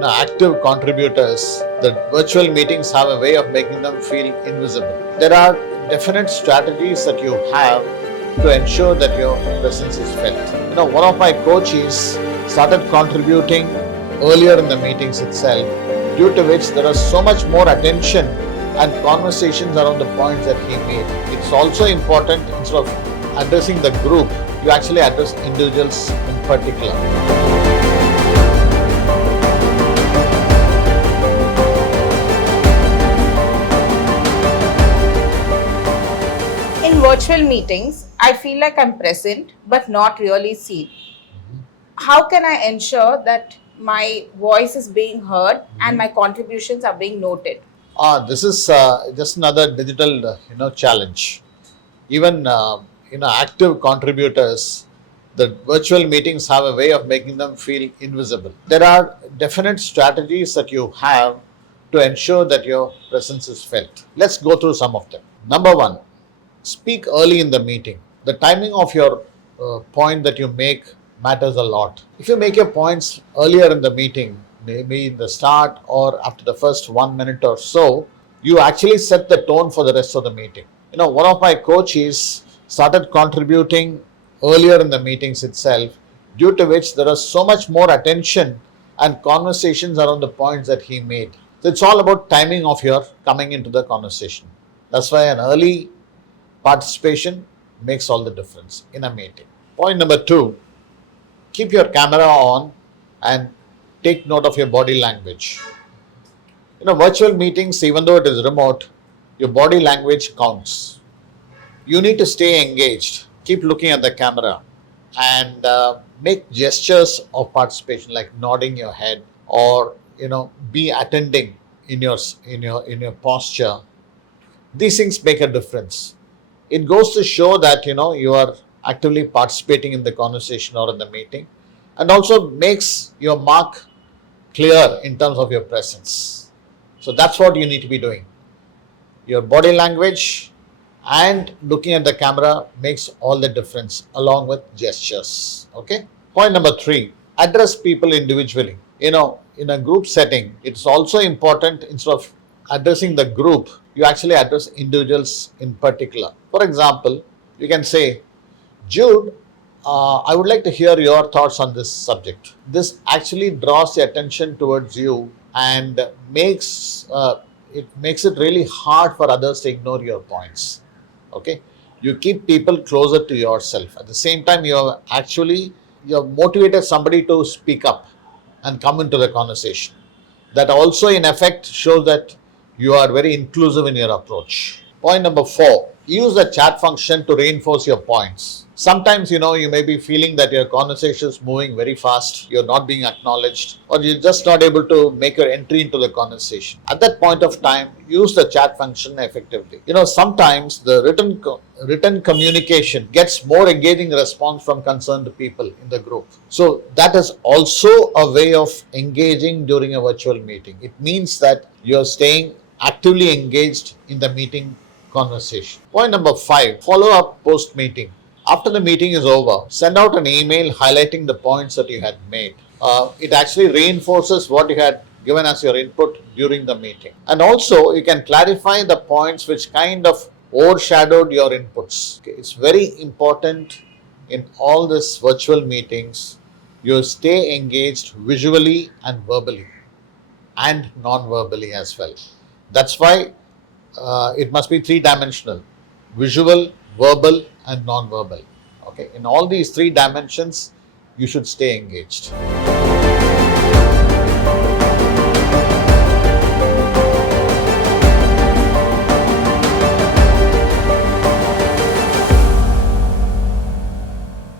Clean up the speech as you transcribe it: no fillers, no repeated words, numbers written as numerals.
active contributors, the virtual meetings have a way of making them feel invisible. There are definite strategies that you have to ensure that your presence is felt. One of my coaches started contributing earlier in the meetings itself, due to which there was so much more attention and conversations around the points that he made. It's also important, instead of addressing the group, you actually address individuals in particular. In virtual meetings, I feel like I'm present but not really seen. How can I ensure that my voice is being heard and my contributions are being noted? This is just another digital challenge. Even active contributors, the virtual meetings have a way of making them feel invisible. There are definite strategies that you have to ensure that your presence is felt. Let's go through some of them. Number one, speak early in the meeting. The timing of your point that you make matters a lot. If you make your points earlier in the meeting, maybe in the start or after the first 1 minute or so, you actually set the tone for the rest of the meeting. One of my coaches started contributing earlier in the meetings itself, due to which there was so much more attention and conversations around the points that he made. So it's all about timing of your coming into the conversation. That's why an early participation makes all the difference in a meeting. Point number two, keep your camera on and take note of your body language. Virtual meetings, even though it is remote, your body language counts. You need to stay engaged. Keep looking at the camera and make gestures of participation, like nodding your head, or be attending in your posture. These things make a difference. It goes to show that you are actively participating in the conversation or in the meeting, and also makes your mark clear in terms of your presence. So that's what you need to be doing. Your body language and looking at the camera makes all the difference, along with gestures. Okay. Point number three, address people individually. In a group setting, it's also important, instead of addressing the group, you actually address individuals in particular. For example, you can say, Jude, I would like to hear your thoughts on this subject. This actually draws the attention towards you and makes it really hard for others to ignore your points. Okay, you keep people closer to yourself. At the same time, you've motivated somebody to speak up and come into the conversation. That also, in effect, shows that you are very inclusive in your approach. Point number four, use the chat function to reinforce your points. Sometimes, you may be feeling that your conversation is moving very fast, you're not being acknowledged, or you're just not able to make your entry into the conversation. At that point of time, use the chat function effectively. Sometimes the written communication gets more engaging response from concerned people in the group. So that is also a way of engaging during a virtual meeting. It means that you're staying actively engaged in the meeting conversation. Point number five, follow up post meeting. After the meeting is over, send out an email highlighting the points that you had made. It actually reinforces what you had given as your input during the meeting. And also, you can clarify the points which kind of overshadowed your inputs. Okay, it's very important in all these virtual meetings, you stay engaged visually and verbally, and non-verbally as well. That's why it must be three-dimensional: visual, verbal, and non-verbal. Okay, in all these three dimensions, you should stay engaged.